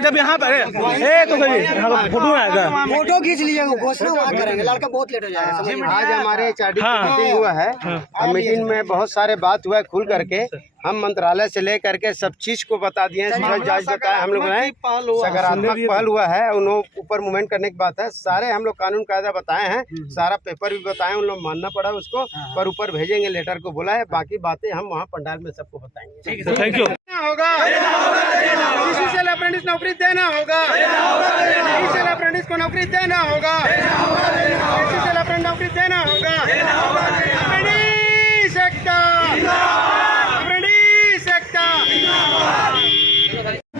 जब यहाँ पर तो फोटो आएगा, फोटो खींच लीजिएगा, घोषणा वहाँ करेंगे, लड़का बहुत लेट हो जाएगा। आज हमारे HRD मीटिंग हुआ है और मीटिंग में बहुत सारे बात हुआ है खुल करके। हम मंत्रालय से लेकर के सब चीज को बता दिए हैं। सिविल जज बताया हम लोग ने, सकारात्मक पहल हुआ है, उन्होंने ऊपर मूवमेंट करने की बात है। सारे हम लोग कानून कायदा बताए हैं, सारा पेपर भी बताए, उन लोग मानना पड़ा उसको, पर ऊपर भेजेंगे, लेटर को बोला है। बाकी बातें हम वहाँ पंडाल में सबको बताएंगे। Thank you. होगा सीसीएल अप्रेंटिस नौकरी देना होगा, सीसीएल अप्रेंटिस को नौकरी देना होगा, सीसीएल अप्रेंटिस नौकरी देना होगा। अप्रेंटिस एकता, अप्रेंटिस एकता।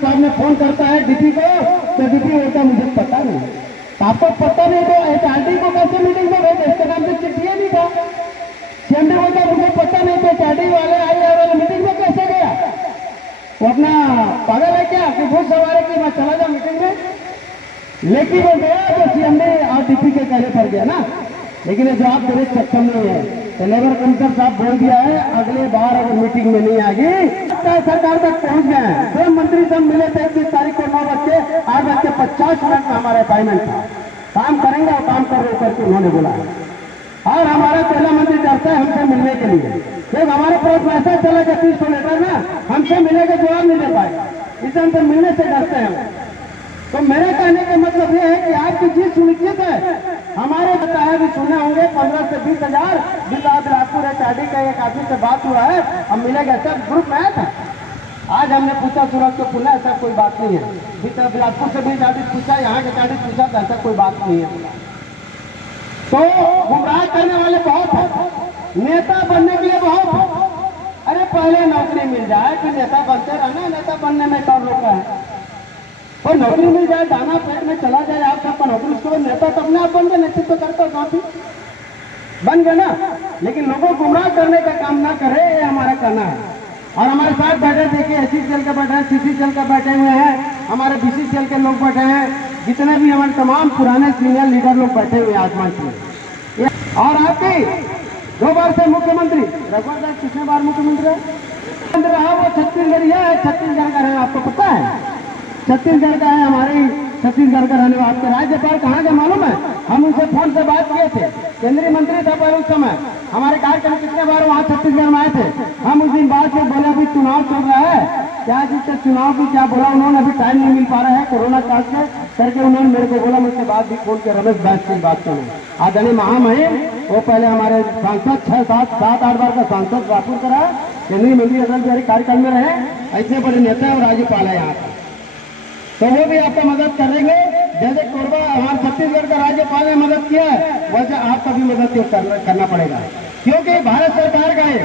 साहब ने फोन करता है डीपी को, तो डीपी बोलता मुझे पता नहीं। आपको पता नहीं तो HRD को कैसे मीटिंग में भेजे? इसके नाम से चिट्ठी नहीं था। CMD बोलता मुझे पता नहीं तो HRD वाले आई वाले मीटिंग में कैसे गया? वो अपना पागल है क्या कि भूत सवार की मैं चला जाऊं मीटिंग में? लेकिन वो गया तो CMD और DP के कहने पर गया ना। लेकिन ये जवाब देने सक्षम नहीं है। तो लेबर कमिश्नर साहब बोल दिया है अगले बार अगर मीटिंग में नहीं आएगी सरकार तक पहुंच गए हैं। दो मंत्री सब मिले थे 30 तारीख को 9:50 में हमारा अपॉइंटमेंट था। काम करेंगे और काम कर रहे करके उन्होंने बोला है। और हमारा पहला मंत्री डरता है हमसे मिलने के लिए। जब हमारे पास ऐसा चला कि 30 लेटर ना हमसे मिलने का जवाब नहीं दे पाएगा, इसे हमसे मिलने से डरते हैं। तो मेरे कहने का मतलब ये है कि आपकी चीज सुनिश्चित है। हमारे बताया भी सुने होंगे 15 से 20 हजार बिलासपुर HRD का एक आदमी से बात हुआ है, हम मिलेगा सब ग्रुप में आया था। आज हमने पूछा सूरज को पुनः, ऐसा कोई बात नहीं है। बिलासपुर से भी HRD पूछा, यहाँ के HRD पूछा तो ऐसा कोई बात नहीं है। तो गुमराह करने वाले बहुत हैं, नेता बनने के लिए बहुत हैं। अरे पहले नौकरी मिल जाए फिर नेता बनते रहना, नेता बनने में कौन रोका है? और नौकरी मिल जाए, दाना पेट में चला जाए आप सबका नौकरी, उसके बाद नेता तो अपने आप बन गए, नेतृत्व करता काफी बन गए ना। लेकिन लोगों को गुमराह करने का काम ना करे, ये हमारा करना है। और हमारे साथ बैठे देखिए SCCL का बैठे हैं, CCCL का बैठे हुए हैं, हमारे BCCL के लोग बैठे हैं, जितने भी हमारे तमाम पुराने सीनियर लीडर लोग बैठे हुए आज मंच में। और आपके 2 बार से मुख्यमंत्री रघुवर दास कितने बार मुख्यमंत्री रहा? वो छत्तीसगढ़िया है, छत्तीसगढ़ का है, आपको पता है? छत्तीसगढ़ का है, हमारे छत्तीसगढ़ का रहने वाला। आपके राज्यपाल कहाँ के मालूम है? हम उनसे फोन से बात किए थे, केंद्रीय मंत्री था पहले उस समय। हमारे कार्यक्रम कितने बार वहाँ छत्तीसगढ़ में आए थे। हम उस दिन बात में बोले अभी चुनाव चल रहा है, क्या जिससे चुनाव की क्या बोला उन्होंने, अभी टाइम नहीं मिल पा रहा है कोरोना काल से करके उन्होंने मेरे को बोला। मुझसे बात भी फोन के रमेश बैस की बात करूँ। आदरणीय महामहिम वो पहले हमारे सांसद 6-7-8 बार का सांसद रायपुर का रहा, केंद्रीय मंत्री अटल बिहारी कार्यकाल में रहे, ऐसे बड़े नेता और राज्यपाल है यहाँ। तो वो भी आपका मदद करेंगे। जैसे कोरबा हमारे छत्तीसगढ़ का राज्यपाल ने मदद किया है, वैसे आपका भी मदद करना पड़ेगा, क्योंकि भारत सरकार का है।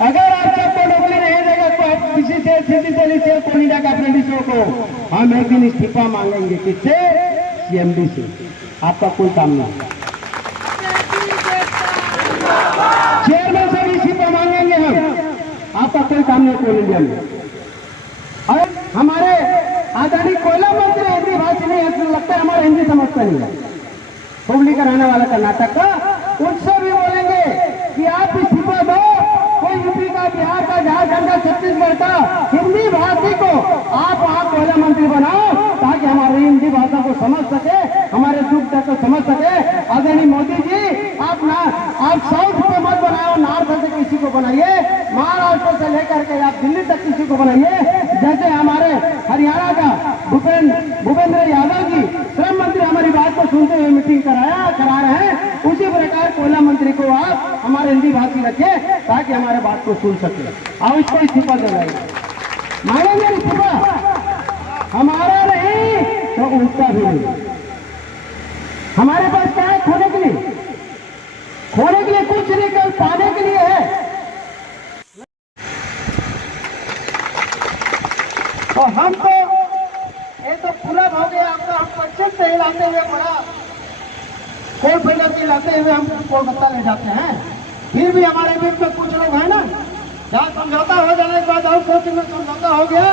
अगर आप सबको नौकरी नहीं देगा तो आप किसी से CCCL कोनिडा का अप्रेंटिसों को हम एक दिन इस्तीफा मांगेंगे। किससे? CMD से। आपका कोई काम नहीं, चेयरमैन से इस्तीफा मांगेंगे हम, आपका कोई काम नहीं कोल इंडिया में। और हमारे आदरणीय कोयला मंत्री हिंदी भाषी नहीं है, लगता है हमारा हिंदी समझता नहीं है। हुबली का रहने वाला कर्नाटक का, उनसे भी बोलेंगे कि आप इस्तीफा दो। कोई यूपी का, बिहार का, झारखंड का, छत्तीसगढ़ का हिंदी भाषी को आप वहाँ कोयला मंत्री बनाओ, ताकि हमारी हिंदी भाषा को समझ सके, हमारे दुख दर्द को समझ सके। आदरणीय मोदी जी आप साउथ को मत बनाओ, नॉर्थ से किसी को बनाइए, महाराष्ट्र से लेकर के आप दिल्ली तक किसी को बनाइए। जैसे हमारे हरियाणा का भूपेंद्र यादव जी श्रम मंत्री हमारी बात को सुनते हुए मीटिंग करा रहे हैं, उसी प्रकार कोयला मंत्री को आप हमारे हिंदी भाषी रखिए ताकि हमारे बात को सुन सके। अब इसको इस्तीफा दिलाइए, मांगेंगे इस्तीफा, हमारा नहीं तो उनका भी नहीं। हमारे पास क्या है खोने के लिए? खोने के लिए कुछ नहीं, कल पाने के लिए है। तो हम तो ये तो पूरा हो गया आपका, हम पश्चिम से हिलाते हुए बड़ा कोल फिल्टर से हिलाते हुए हम कोलकाता ले जाते हैं। फिर भी हमारे बीच में कुछ लोग हैं ना, जहाँ समझौता हो जाने के बाद आउटसोर्सिंग में समझौता हो गया,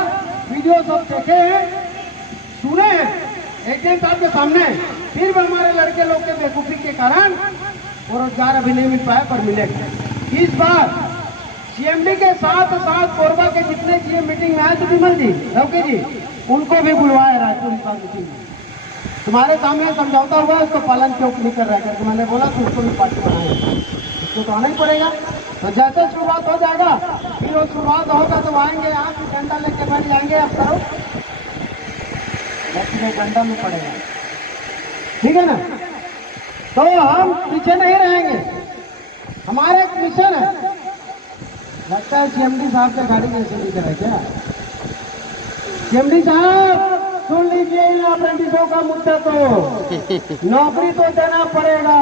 वीडियो सब देखे हैं, सुने हैं एक दिन साहब के सामने, फिर भी हमारे लड़के लोग के बेवकूफी के कारण वो रोजगार अभी नहीं मिल पाया, पर मिलेगा। इस बार सीएमडी के साथ साथ कोरबा के जितने सीएम मीटिंग में आए थे विमल जी, रवके जी, उनको भी बुलवाया रायपुर इस बार मीटिंग में। तुम्हारे सामने समझौता हुआ, उसको पालन क्यों नहीं कर रहा है करके मैंने बोला तो उसको भी पार्टी बनाएंगे, उसको तो आना ही पड़ेगा। तो जैसे शुरुआत हो जाएगा, फिर वो शुरुआत होगा तो आएंगे, यहाँ की डंडा लेके बैठ जाएंगे, अब करो, लेकिन डंडा में पड़ेगा, ठीक है ना। तो हम पीछे नहीं रहेंगे, हमारा एक मिशन है। लगता है सीएमडी साहब के गाड़ी में ऐसे नहीं है क्या? सीएमडी साहब सुन लीजिए इन अप्रेंटिसों का मुद्दा, तो नौकरी तो देना पड़ेगा,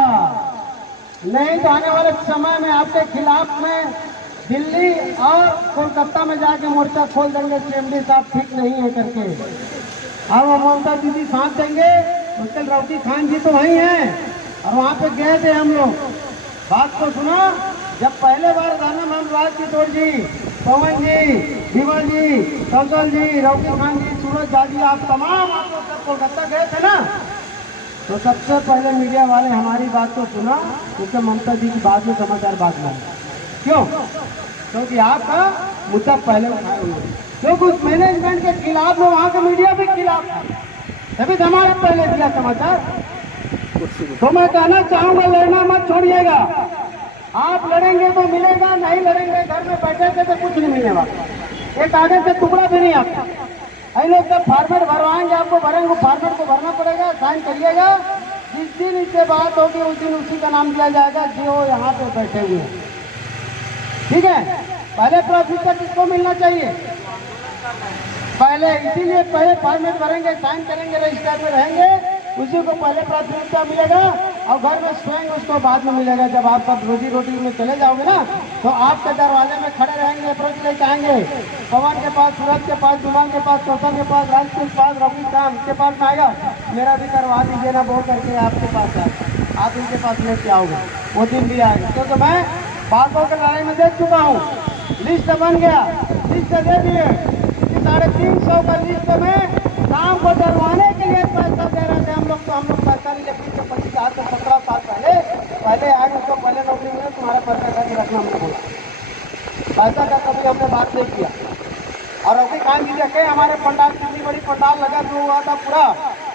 नहीं तो आने वाले समय में आपके खिलाफ में दिल्ली और कोलकाता में जाके मोर्चा खोल देंगे, सीएमडी साहब ठीक नहीं है करके। अब ममता दीदी साथ देंगे, उसके रवती खान जी तो वही हैं, और वहाँ पे गए थे हम लोग, बात को सुना। जब पहले बार गाना मैम राजकिशोर जी, पवन जी, विमल जी, कौशल जी, रवती खान जी, सूरज दादी, आप तमाम आप लोग जब कोलकाता गए थे ना, तो सबसे पहले मीडिया वाले हमारी बात को सुना, क्योंकि ममता जी की बात में समाचार बात में क्यों? क्योंकि आपका मुद्दा पहले उठाए हुए, क्योंकि उस मैनेजमेंट के खिलाफ में वहाँ का मीडिया भी खिलाफ था, तभी तो हमारे पहले दिया समाचार। तो मैं कहना चाहूँगा, लड़ना मत छोड़िएगा, आप लड़ेंगे तो मिलेगा, नहीं लड़ेंगे घर में बैठे थे तो कुछ नहीं मिलेगा, एक कागज का टुकड़ा भी नहीं आता। ऐसे लोग जब फॉर्मेट भरवाएंगे, आपको भरेंगे, फॉर्मेट को भरना पड़ेगा, साइन करिएगा, जिस दिन इससे बात होगी उस दिन उसी का नाम दिया जाएगा जो यहाँ पे बैठे हुए हैं, ठीक है। पहले प्राथमिकता किसको मिलना चाहिए? पहले, इसीलिए पहले फॉर्मेट भरेंगे, साइन करेंगे, रजिस्टर में रहेंगे, उसी को पहले प्राथमिकता मिलेगा, और घर में स्वयं उसको बाद में मिलेगा। जब आप सब रोजी रोटी में चले जाओगे ना, तो आपके दरवाजे में खड़े रहेंगे, अप्रोच लेके आएंगे, पवन के पास, सूरज के पास, जुमान के पास, कौशल के पास, राज के पास, रवि खान के पास में आएगा, मेरा भी करवा दीजिए ना, बोल करके आपके पास आएगा, आप इनके पास लेके आओगे, वो दिन भी आएगा। क्योंकि मैं बातों के लड़ाई में देख चुका हूँ, लिस्ट बन गया, लिस्ट दे दिए, 350 का लिस्ट में काम को करवाने के लिए पैसा दे रहे थे हम लोग, तो हम लोग पैसा नहीं लेते। 25 से 17 साल पहले आए, उसको पहले नौकरी मिले, तुम्हारा पैसा करके रखना, हमने बोला पैसा का कभी हमने बात नहीं किया। और अभी काम की देखे हमारे पंडाल, कितनी बड़ी पंडाल लगा जो हुआ था, पूरा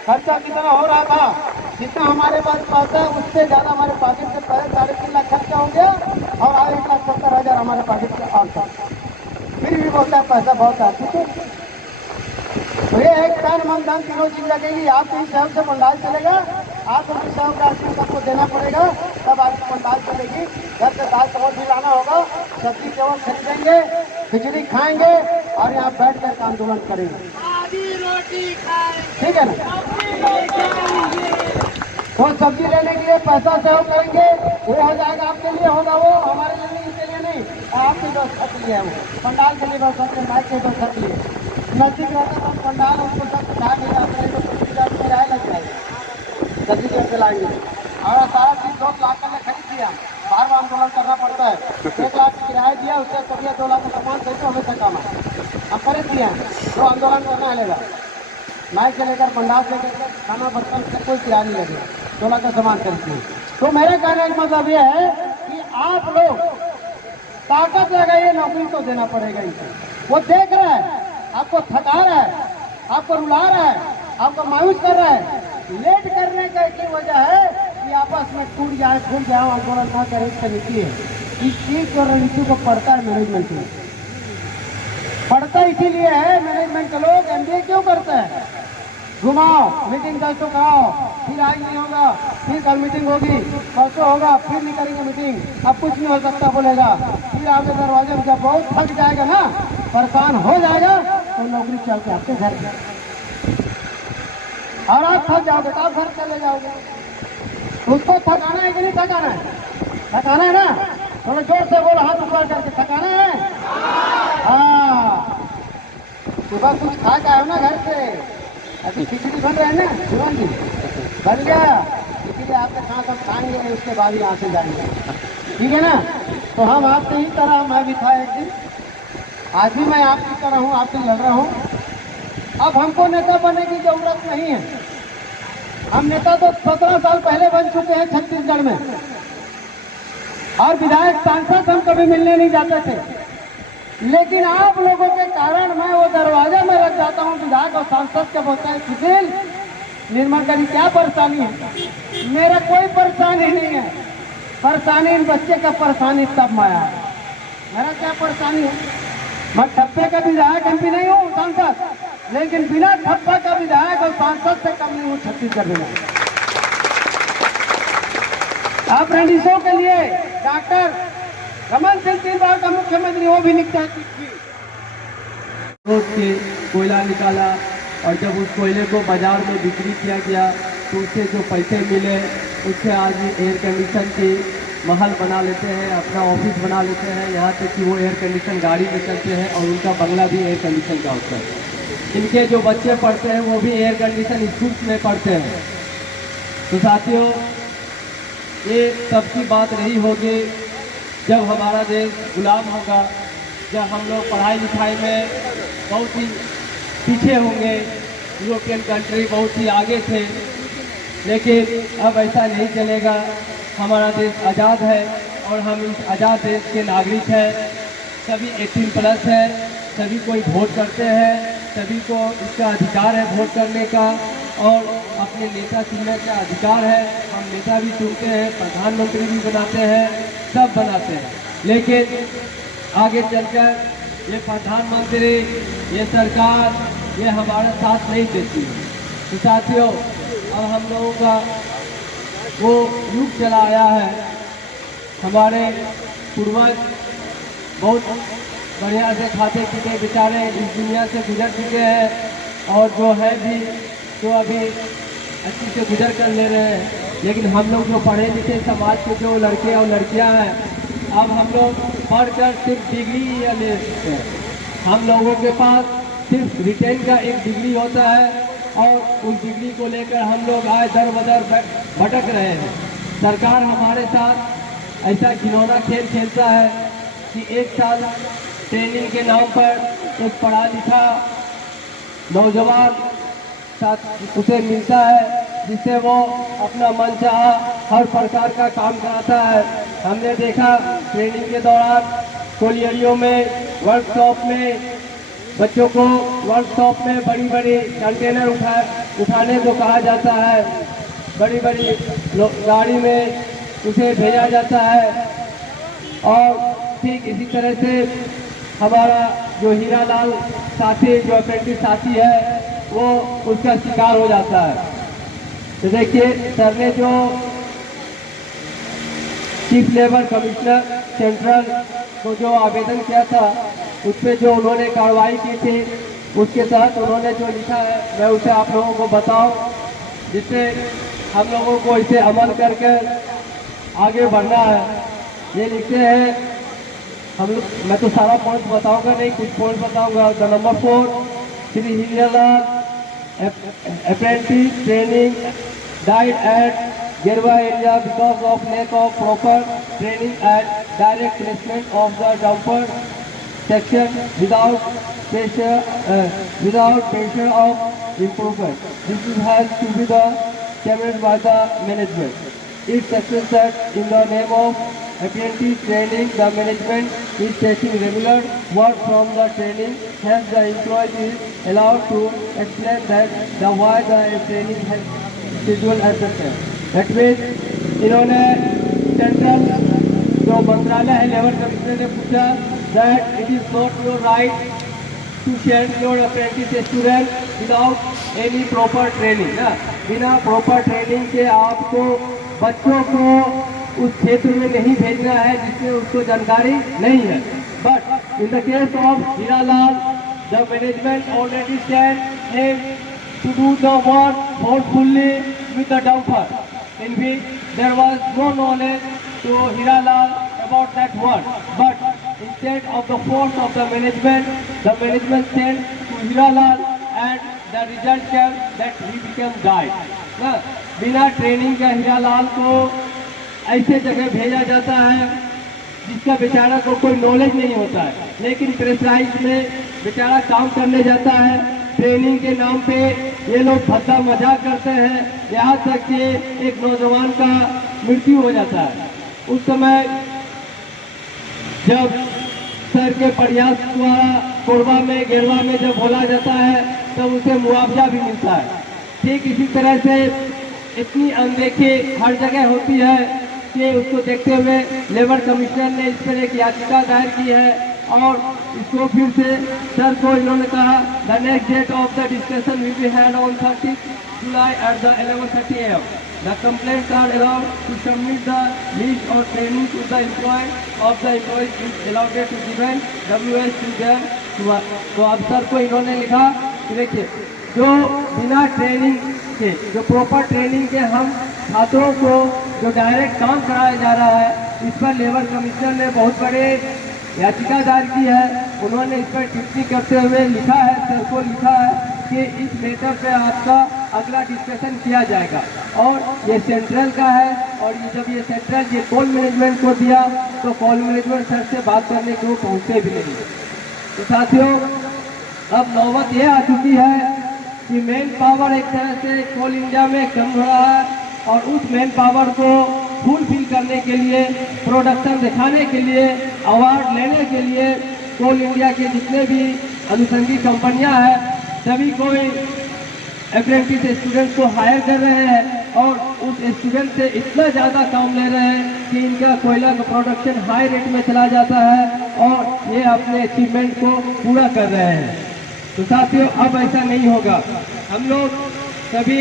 खर्चा कितना हो रहा था, जितना हमारे पास पैसा है उससे ज्यादा हमारे पॉकेट से पहले 3.5 लाख खर्चा हो गया, और आज 1,70,000 हमारे पॉकेट से आता, फिर भी बोलता है पैसा बहुत आती है। तो ये एक तन मन धन तीनों चीज लगेगी, आपको इस शहर से पंडाल चलेगा, आपको इस शहर का सबको देना पड़ेगा, तब आपकी पंडाल चलेगी। घर से दाल चावल भी लाना होगा, सब्जी चावल खरीदेंगे, खिचड़ी खाएंगे, और यहाँ बैठ कर आंदोलन करेंगे, ठीक है ना। तो सब्जी लेने के लिए पैसा सेव करेंगे, वो हो जाएगा, आपके लिए होगा, वो हमारे लिए नहीं, इसके लिए नहीं, आपकी व्यवस्था के लिए है, वो पंडाल के लिए व्यवस्था के माइक के व्यवस्था के लिए नजदीक रहता है पंडाल, उसको सब उठा के जाते हैं, तो 25,000 किराया लग जाएगा, जल्दी कैसे लाएंगे। और सारा चीज 2 लाख का खरीद दिया, बार बार आंदोलन करना पड़ता है, 1 लाख किराया दिया, उससे कभी 2 लाख का सामान सही तो हमेशा काम है, हम खरीद दिए हैं, तो आंदोलन करना लेगा, माइक से लेकर पंडाल से लेकर खाना बर्तन से कोई किराया नहीं लगेगा, 2 लाख का सामान खरीदते हैं। तो मेरा कहने का मतलब यह है कि आप लोग ताकत लगाइए, नौकरी तो देना पड़ेगा इसे। वो देख रहा है, आपको थका रहा है, आपको रुला रहा है, आपको मायूस कर रहा है, लेट करने का एक ही वजह है कि आपस में टूट जाए, फूट जाए, आंदोलन ना करे, इसका नीति है। इस चीज और नीति को पढ़ता है मैनेजमेंट में, पढ़ता इसीलिए है मैनेजमेंट के लोग। एमबीए क्यों करते हैं? घुमाओ, मीटिंग दस तो कराओ, फिर आज नहीं होगा, फिर कल मीटिंग होगी, परसों होगा, फिर नहीं करेंगे मीटिंग, अब कुछ नहीं हो सकता बोलेगा, फिर आपके दरवाजे में जब बहुत थक जाएगा ना, परेशान हो जाएगा, तो नौकरी चल के आपके घर में, और आप थक जाओगे तो आप घर चले जाओगे। उसको थकाना है कि नहीं थकाना है? थकाना है ना? थोड़ा जोर से बोलो, हाथ ऊपर करके, थकाना है? हाँ, सुबह कुछ खा के आयो ना घर से, अभी खिचड़ी बन रहा है ना जीवन जी, बन गया, इसलिए आपके साथ हम खाएंगे, उसके बाद ही यहाँ से जाएंगे, ठीक है ना। तो हम आपसे ही तरह, मैं भी था एक दिन, आज भी मैं आपकी तरह हूँ, आपसे लड़ रहा हूँ। अब हमको नेता बनने की जरूरत नहीं है, हम नेता तो 17 साल पहले बन चुके हैं छत्तीसगढ़ में, और विधायक सांसद हम कभी मिलने नहीं जाते थे, लेकिन आप लोगों के कारण मैं वो दरवाजा में लग जाता हूँ। विधायक और सांसद के बोलते हैं सुशील निर्मल करी क्या परेशानी है? मेरा कोई परेशानी नहीं है, परेशानी इन बच्चे का परेशानी तब मैं आया। मेरा क्या परेशानी है? मैं ठप्पे का विधायक एमपी नहीं हूँ, सांसद, लेकिन बिना ठप्पा का विधायक और सांसद से कम नहीं हूँ छत्तीसगढ़ में। अप्रेंटिसों के लिए डॉक्टर रमन सिंह 3 बार का मुख्यमंत्री, वो भी लिखता है के कोयला निकाला और जब उस कोयले को बाजार में बिक्री किया गया तो उससे जो पैसे मिले उससे आज एयर कंडीशन की महल बना लेते हैं, अपना ऑफिस बना लेते हैं, यहाँ तक कि वो एयर कंडीशन गाड़ी भी चलते हैं और उनका बंगला भी एयर कंडीशन का होता है। इनके जो बच्चे पढ़ते हैं वो भी एयर कंडीशन स्कूल में पढ़ते हैं। तो साथियों, ये सबकी बात नहीं होगी जब हमारा देश गुलाम होगा, जब हम लोग पढ़ाई लिखाई में बहुत ही पीछे होंगे। यूरोपियन कंट्री बहुत ही आगे थे, लेकिन अब ऐसा नहीं चलेगा। हमारा देश आज़ाद है और हम इस आज़ाद देश के नागरिक हैं। सभी 18+ है, सभी कोई वोट करते हैं, सभी को इसका अधिकार है वोट करने का और अपने नेता चुनने का अधिकार है। हम नेता भी चुनते हैं, प्रधानमंत्री भी बनाते हैं, सब बनाते हैं, लेकिन आगे चलकर ये प्रधानमंत्री, ये सरकार, ये हमारा साथ नहीं देती है। तो साथियों, अब हम लोगों का वो युग चला आया है। हमारे पूर्वज बहुत बढ़िया से खाते पीते बेचारे इस दुनिया से गुजर चुके हैं और जो है भी तो अभी अच्छी से गुजर कर ले रहे हैं। लेकिन हम लोग जो पढ़े लिखे समाज के जो लड़के और लड़कियां हैं, अब हम लोग पढ़कर सिर्फ डिग्री ले सकते हैं। हम लोगों के पास सिर्फ रिटेन का एक डिग्री होता है और उस डिग्री को लेकर हम लोग आए दर बदर भटक रहे हैं। सरकार हमारे साथ ऐसा घिनौना खेल खेलता है कि 1 साल ट्रेनिंग के नाम पर एक पढ़ा लिखा नौजवान साथ उसे मिलता है, जिससे वो अपना मनचाहा हर प्रकार का काम कराता है। हमने देखा ट्रेनिंग के दौरान कोलियरियों में, वर्कशॉप में बच्चों को वर्कशॉप में बड़ी बड़ी कंटेनर उठाने को कहा जाता है, बड़ी बड़ी गाड़ी में उसे भेजा जाता है। और ठीक इसी तरह से हमारा जो हीरालाल साथी, जो अप्रेंटिस साथी है, वो उसका शिकार हो जाता है। तो देखिए, सर ने जो चीफ लेबर कमिश्नर सेंट्रल को जो आवेदन किया था, उस पर जो उन्होंने कार्रवाई की थी, उसके तहत उन्होंने जो लिखा है मैं उसे आप लोगों को बताऊं, जिससे हम लोगों को इसे अमल करके आगे बढ़ना है। ये लिखते हैं हम लोग, मैं तो सारा पॉइंट बताऊंगा नहीं, कुछ पॉइंट बताऊंगा। The number 4, Shri Hiralal apprentice training died at Gerwa area because of lack of proper training and direct placement of the dumper section without pressure of improvement. This has to be carried by the management. It section said in the name of apprentice training, the management is taking regular work from the training, hence the employee is allowed to explain that why the training has scheduled as such. That means इन्होंने central जो मंत्रालय है labour commissioner ने पूछा that it is not your right to send your apprentice student without any proper training. ना बिना proper training के आपको बच्चों को उस क्षेत्र में नहीं भेजना है जिसमें उसको जानकारी नहीं है। But in the case of Hiralal, the management already send him to do the work forcefully with the dumper, in which there was no knowledge to Hiralal about that work, but instead of the force of the management send to Hiralal and the result came that he became guide. बिना training का हीरालाल को ऐसे जगह भेजा जाता है जिसका बेचारा को कोई नॉलेज नहीं होता है, लेकिन प्रेशराइज में बेचारा काम करने जाता है। ट्रेनिंग के नाम पे ये लोग भद्दा मजाक करते हैं, यहाँ तक कि एक नौजवान का मृत्यु हो जाता है। उस समय जब सर के प्रयास द्वारा कोरबा में गेरवा में जब बोला जाता है तब उसे मुआवजा भी मिलता है। ठीक इसी तरह से इतनी अनदेखी हर जगह होती है कि उसको देखते हुए लेबर कमिश्नर ने इस पर एक याचिका दायर की है और इसको फिर से सर को इन्होंने कहा the next date of the discussion will be had on 30 July at the 11:30 AM. The complaints are allowed to submit the list or training to the employee of the employees is allowed to given WS to them. तो अफसर को इन्होंने लिखा कि देखिए जो बिना training के जो प्रॉपर ट्रेनिंग के हम छात्रों को जो डायरेक्ट काम कराया जा रहा है इस पर लेबर कमिश्नर ने बहुत बड़े याचिका दायर की है। उन्होंने इस पर टिप्पणी करते हुए लिखा है, सर को लिखा है कि इस मैटर पे आपका अगला डिस्कशन किया जाएगा और ये सेंट्रल का है और ये जब ये सेंट्रल ये कॉल मैनेजमेंट को दिया तो कॉल मैनेजमेंट सर से बात करने को पहुँचे भी नहीं। तो साथियों अब नौबत ये आ चुकी है कि मैन पावर एक तरह से कोल इंडिया में कम हो रहा है और उस मैन पावर को फुलफिल करने के लिए प्रोडक्शन दिखाने के लिए अवार्ड लेने के लिए कोल इंडिया के जितने भी अनुषंगी कंपनियां हैं सभी कोई अप्रेंटिस स्टूडेंट्स को हायर कर रहे हैं और उस स्टूडेंट से इतना ज़्यादा काम ले रहे हैं कि इनका कोयला का प्रोडक्शन हाई रेट में चला जाता है और ये अपने अचीवमेंट को पूरा कर रहे हैं। तो साथियों अब ऐसा नहीं होगा। हम लोग सभी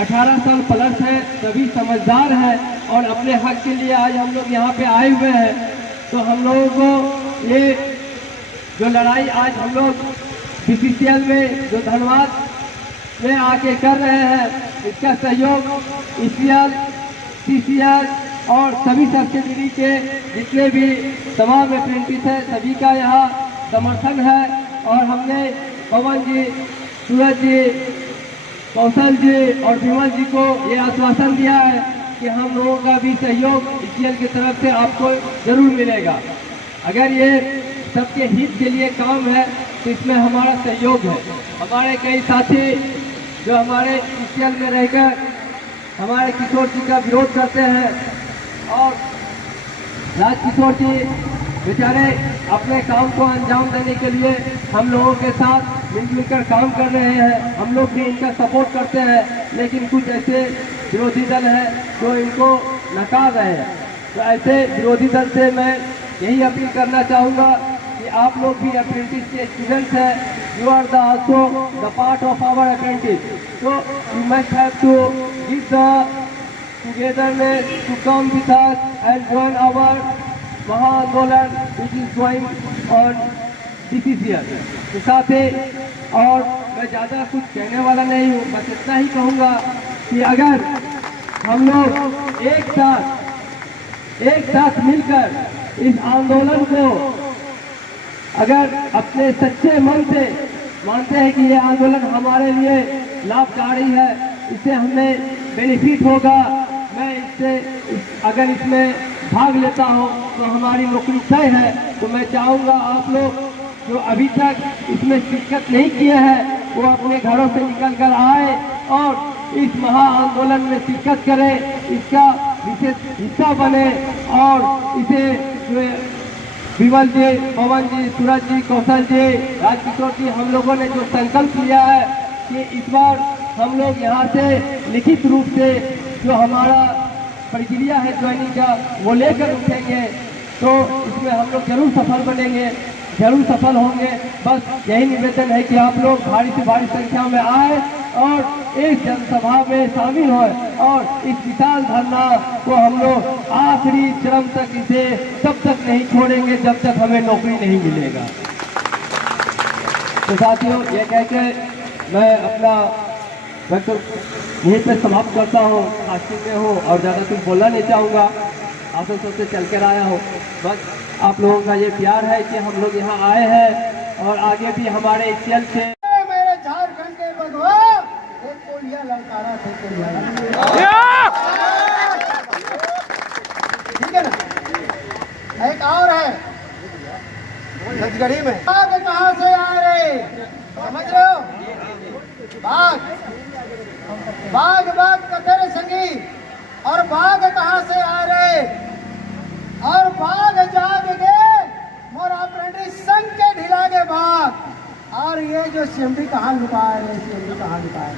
18 साल प्लस हैं, सभी समझदार हैं और अपने हक के लिए आज हम लोग यहाँ पे आए हुए हैं। तो हम लोगों को ये जो लड़ाई आज हम लोग BCCL में जो धनबाद में आके कर रहे हैं इसका सहयोग ECL, CCL और सभी सब्सिडरी के जितने भी तमाम अप्रेंटिस हैं सभी का यहाँ समर्थन है और हमने पवन जी, सूरज जी, कौशल जी और विमल जी को ये आश्वासन दिया है कि हम लोगों का भी सहयोग ECL की तरफ से आपको जरूर मिलेगा। अगर ये सबके हित के लिए काम है तो इसमें हमारा सहयोग है। हमारे कई साथी जो हमारे ECL में रहकर हमारे किशोर जी का विरोध करते हैं और राजकिशोर जी बेचारे अपने काम को अंजाम देने के लिए हम लोगों के साथ मिलजुल कर काम कर रहे हैं। हम लोग भी इनका सपोर्ट करते हैं लेकिन कुछ ऐसे विरोधी दल हैं जो इनको नकार रहे हैं। तो ऐसे विरोधी दल से मैं यही अपील करना चाहूँगा कि आप लोग भी अप्रेंटिस के स्टूडेंट्स हैं, you are the also the part of our apprentice, so you must have to give the togetherness to come with us and join our महा आंदोलन which is going on BCCL। तो साथ ही और मैं ज़्यादा कुछ कहने वाला नहीं हूँ, बस इतना ही कहूँगा कि अगर हम लोग एक साथ मिलकर इस आंदोलन को अगर अपने सच्चे मन से मानते हैं कि ये आंदोलन हमारे लिए लाभकारी है, इससे हमें बेनिफिट होगा, मैं अगर इसमें भाग लेता हूँ तो हमारी नौकरी तय है। तो मैं चाहूँगा आप लोग जो अभी तक इसमें शिरकत नहीं किए हैं वो अपने घरों से निकल कर आए और इस महा आंदोलन में शिरकत करें, इसका विशेष हिस्सा बने और इसे विमल जी, पवन जी, सूरज जी, कौशल जी, राजकिशोर जी, हम लोगों ने जो संकल्प लिया है कि इस बार हम लोग यहाँ से लिखित रूप से जो हमारा प्रक्रिया है ज्वाइनिंग का वो लेकर उठेंगे तो इसमें हम लोग जरूर सफल बनेंगे, जरूर सफल होंगे। बस यही निवेदन है कि आप लोग भारी से भारी संख्या में आए और इस जनसभा में शामिल हों और इस विशाल धरना को हम लोग आखिरी चरम तक इसे तब तक नहीं छोड़ेंगे जब तक हमें नौकरी नहीं मिलेगा। तो साथियों ये कह के मैं अपना वक्तव्य यहीं पर समाप्त करता हूँ, आशिक में हूँ और ज़्यादा कुछ बोलना नहीं चाहूँगा, आपसे सबसे चल कर आया हूँ। बस आप लोगों का ये प्यार है कि हम लोग यहाँ आए हैं और आगे भी हमारे ECL से मेरे झारखंड के बगवा एक कोलिया ललकारा थे ठीक है ना। एक और है छत्तीसगढ़ी में बाघ कहाँ से आ रहे समझ रहे हो, बाघ बाघ बाघ कतर संगी और बाघ कहाँ से आ रहे और बाघ जाग गए ये जो सीएमडी कहाँ लुका है, सीएमडी कहाँ लुका है,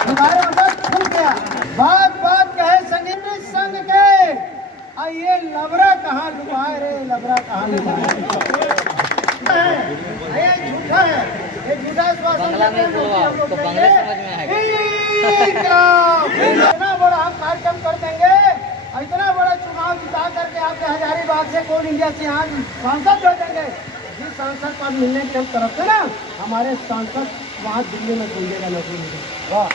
तुम्हारे मतलब खुल गया। बात बात कहे संगीत संग के, और ये लबरा कहाँ लुका है रे, लबरा कहाँ लुका है, ये झूठा है, ये झूठा आश्वासन देते हैं हम लोग कहेंगे इतना बड़ा हम कार्यक्रम कर देंगे, इतना बड़ा चुनाव जिता करके आपके हजारीबाग से कोल इंडिया से यहाँ सांसद जो देंगे, जिस सांसद पद मिलने की हम तरफ से ना हमारे सांसद वहाँ दिल्ली में घूमेगा, नौकरी मिलेगी। वाह,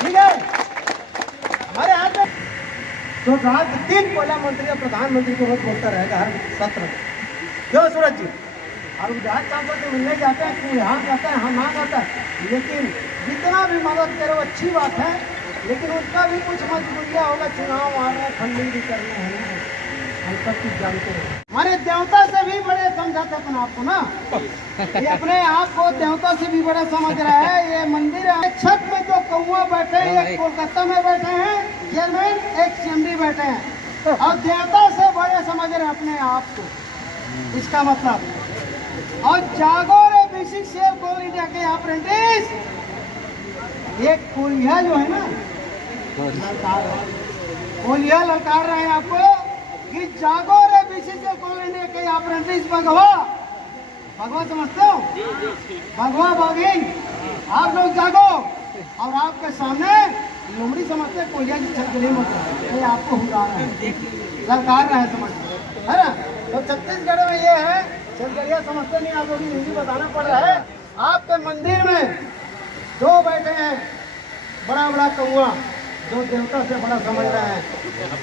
ठीक है। हमारे हाथ में तो रात दिन पहला मंत्री और प्रधानमंत्री को रोज बोलता रहेगा हर सत्र में, क्यों सूरज जी? और विधायक सांसद को मिलने जाते हैं, तू यहाँ जाता है, हम वहाँ जाता है, लेकिन जितना भी मदद करे वो अच्छी बात है, लेकिन उसका भी कुछ मजबूरियाँ होगा, चुनाव आ रहे हैं, फंडिंग भी करना है, हम सब कुछ जानते हैं। हमारे देवता से भी बड़े समझाते अपने आप को ना, ये अपने आप को देवता से भी बड़े समझ रहा है। ये मंदिर है, छत में जो कौआ बैठे हैं, एक कोलकाता में बैठे हैं चेयरमैन, एक सीएमडी बैठे हैं, और देवता से बड़े समझ रहे हैं अपने आप को, इसका मतलब। और जागो रे बेसिक शेयर कोल इंडिया के अप्रेंटिस, एक कोलिया जो है ना कोलिया ललकार रहे हैं आपको कि जागो रे बीसीसीएल कोल इंडिया के अप्रेंटिस भगवा, भगवा समझते हो, भगवा बागिन, आप लोग जागो। और आपके सामने लोमड़ी समझते कोलिया की छतरी मत, ये आपको हुआ रहा है, ललकार रहा है, समझते है ना। तो छत्तीसगढ़ में ये है, छत्तीसगढ़िया समझते नहीं, आप लोग हिंदी बताना पड़ रहा है। आपके मंदिर में दो बैठे हैं बड़ा बड़ा कौआ, जो देवता से बड़ा समझ रहे हैं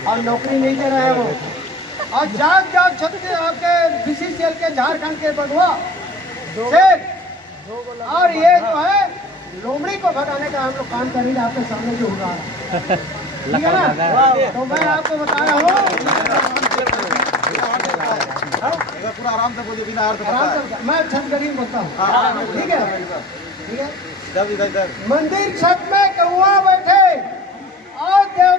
और नौकरी नहीं दे रहे हैं वो, और जाग जाग छत्तीस आपके बीसीसीएल के झारखंड के बगवा से, और ये जो है लोमड़ी को भगाने का हम लोग काम कर रहे हैं, आपके सामने जो हुआ है, ठीक है ना। तो मैं आपको बता रहा हूँ, पूरा आराम से बोलिए, बिना अर्थ आराम से मैं छत्तीसगढ़ी बोलता हूँ, ठीक है, ठीक है। मंदिर छत में कौआ बैठे